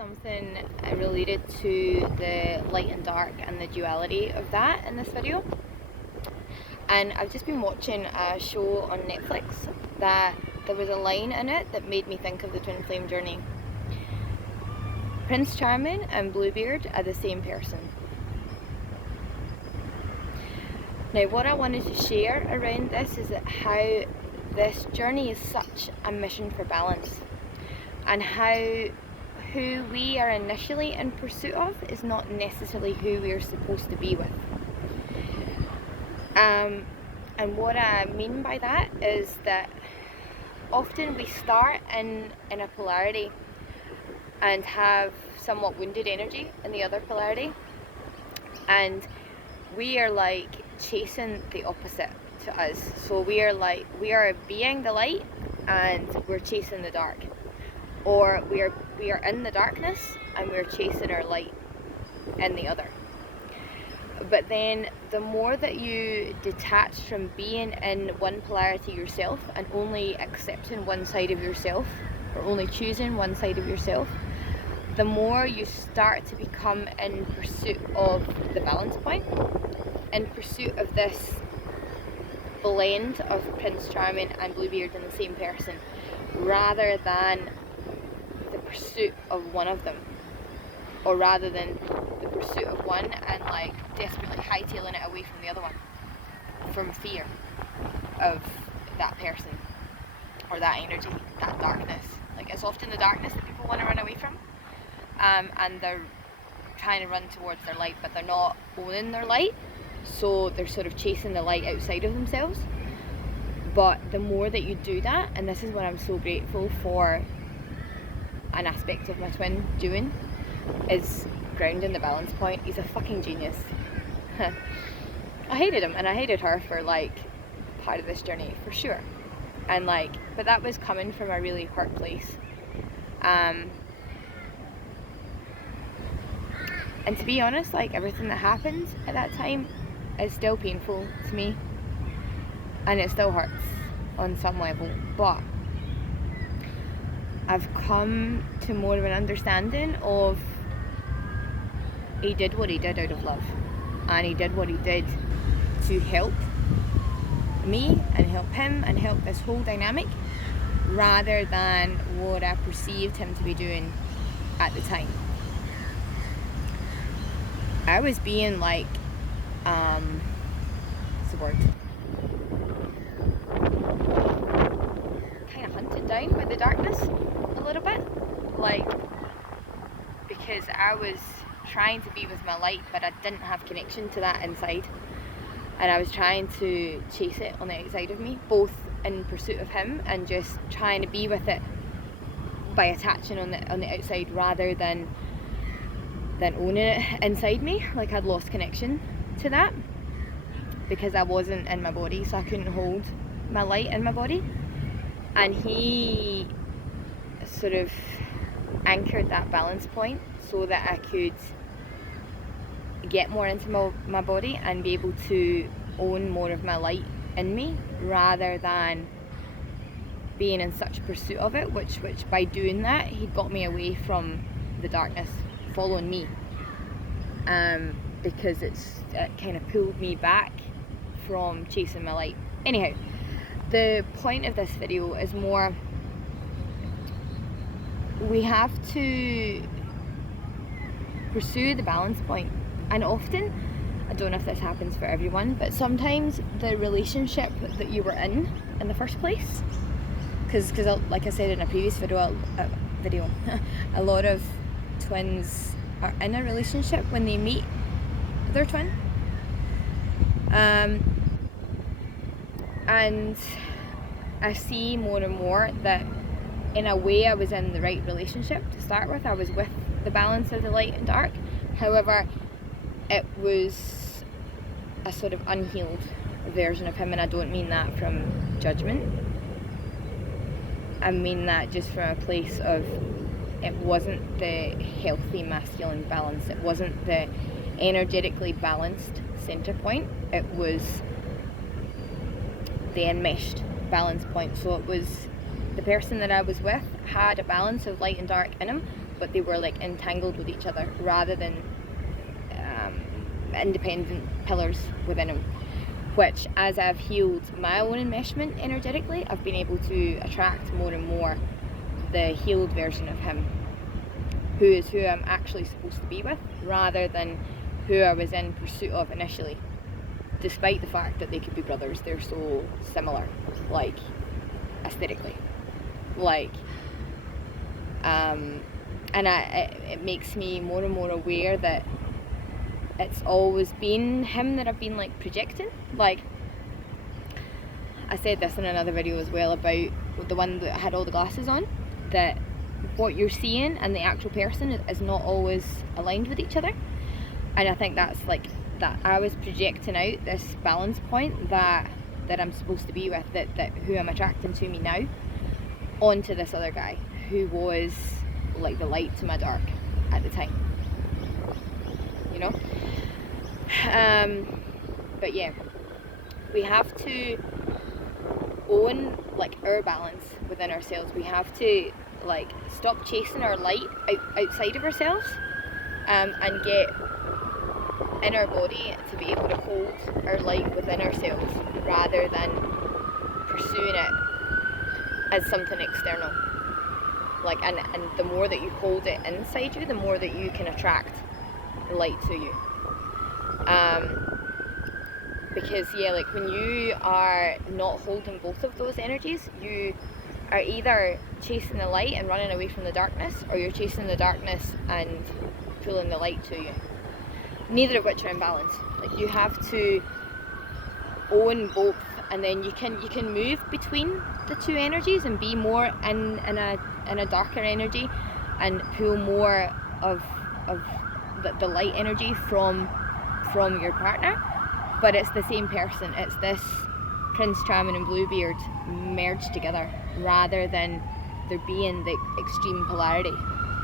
something related to the light and dark and the duality of that in this video. And I've just been watching a show on Netflix that there was a line in it that made me think of the twin flame journey. Prince Charming and Bluebeard are the same person. Now what I wanted to share around this is that how this journey is such a mission for balance, and how who we are initially in pursuit of is not necessarily who we are supposed to be with. And what I mean by that is that often we start in a polarity and have somewhat wounded energy in the other polarity, and we are like chasing the opposite to us. So we are being the light and we're chasing the dark, or we are in the darkness and we're chasing our light in the other. But then the more that you detach from being in one polarity yourself and only accepting one side of yourself, or only choosing one side of yourself, the more you start to become in pursuit of the balance point, in pursuit of this blend of Prince Charming and Bluebeard in the same person, rather than the pursuit of one of them, or rather than the pursuit of one and like desperately hightailing it away from the other one from fear of that person or that energy, that darkness. Like, it's often the darkness that people want to run away from, and they're trying to run towards their light, but they're not owning their light, so they're sort of chasing the light outside of themselves. But the more that you do that, and this is what I'm so grateful for an aspect of my twin doing, is grounding the balance point. He's a fucking genius. I hated him and I hated her for like part of this journey for sure, and like, but that was coming from a really hurt place, and to be honest, like, everything that happened at that time is still painful to me, and it still hurts on some level, but I've come to more of an understanding of he did what he did out of love, and he did what he did to help me and help him and help this whole dynamic, rather than what I perceived him to be doing at the time. I was being like, what's the word? Kind of hunted down by the darkness a little bit, like, because I was trying to be with my light, but I didn't have connection to that inside, and I was trying to chase it on the outside of me, both in pursuit of him and just trying to be with it by attaching on the outside, rather than owning it inside me. Like, I'd lost connection to that because I wasn't in my body, so I couldn't hold my light in my body, and he sort of anchored that balance point so that I could get more into my body and be able to own more of my light in me, rather than being in such pursuit of it, which by doing that, he got me away from the darkness following me, because it kind of pulled me back from chasing my light. Anyhow, the point of this video is more, we have to pursue the balance point. And often, I don't know if this happens for everyone, but sometimes the relationship that you were in the first place, because like I said in a previous video, a lot of twins are in a relationship when they meet their twin, and I see more and more that in a way I was in the right relationship to start with. I was with the balance of the light and dark. However, it was a sort of unhealed version of him, and I don't mean that from judgment. I mean that just from a place of, it wasn't the healthy masculine balance. It wasn't the energetically balanced center point. It was the enmeshed balance point. So it was the person that I was with had a balance of light and dark in him, but they were like entangled with each other rather than independent pillars within him. Which, as I've healed my own enmeshment energetically, I've been able to attract more and more the healed version of him, who is who I'm actually supposed to be with, rather than who I was in pursuit of initially. Despite the fact that they could be brothers, they're so similar, like aesthetically, like, and it makes me more and more aware that it's always been him that I've been like projecting. Like, I said this in another video as well about the one that had all the glasses on, that what you're seeing and the actual person is not always aligned with each other. And I think that's like that I was projecting out this balance point that I'm supposed to be with, that who I'm attracting to me now, onto this other guy who was like the light to my dark at the time, you know. But yeah, we have to own like our balance within ourselves. We have to like stop chasing our light outside of ourselves, and get in our body to be able to hold our light within ourselves, rather than pursuing it as something external. Like, and the more that you hold it inside you, the more that you can attract the light to you. Because yeah, like when you are not holding both of those energies, you are either chasing the light and running away from the darkness, or you're chasing the darkness and pulling the light to you. Neither of which are in balance. Like, you have to own both, and then you can move between the two energies and be more in a darker energy, and pull more of the light energy from your partner. But it's the same person. It's this Prince Charming and Bluebeard merged together, rather than there being the extreme polarity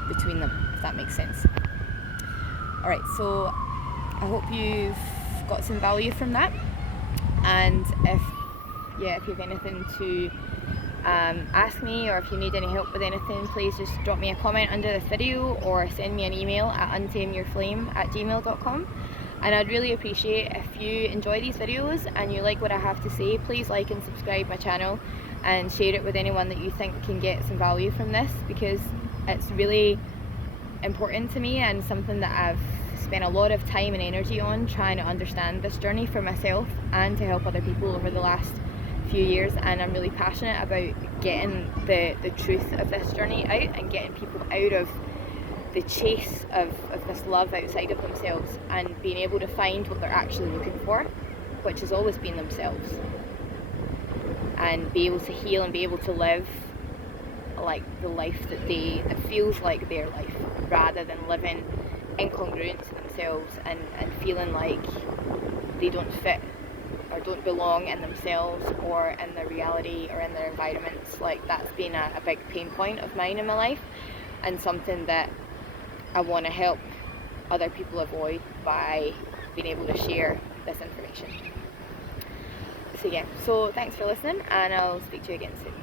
between them, if that makes sense. Alright, so I hope you've got some value from that, and if you have anything to ask me, or if you need any help with anything, please just drop me a comment under this video, or send me an email at untameyourflame@gmail.com. And I'd really appreciate if you enjoy these videos and you like what I have to say, please like and subscribe my channel and share it with anyone that you think can get some value from this, because it's really important to me and something that I've spent a lot of time and energy on trying to understand this journey for myself and to help other people over the last few years. And I'm really passionate about getting the truth of this journey out, and getting people out of the chase of this love outside of themselves, and being able to find what they're actually looking for, which has always been themselves, and be able to heal and be able to live like the life that feels like their life, rather than living incongruent to themselves and feeling like they don't fit or don't belong in themselves or in their reality or in their environments. Like, that's been a big pain point of mine in my life, and something that I want to help other people avoid by being able to share this information. So yeah, so thanks for listening, and I'll speak to you again soon.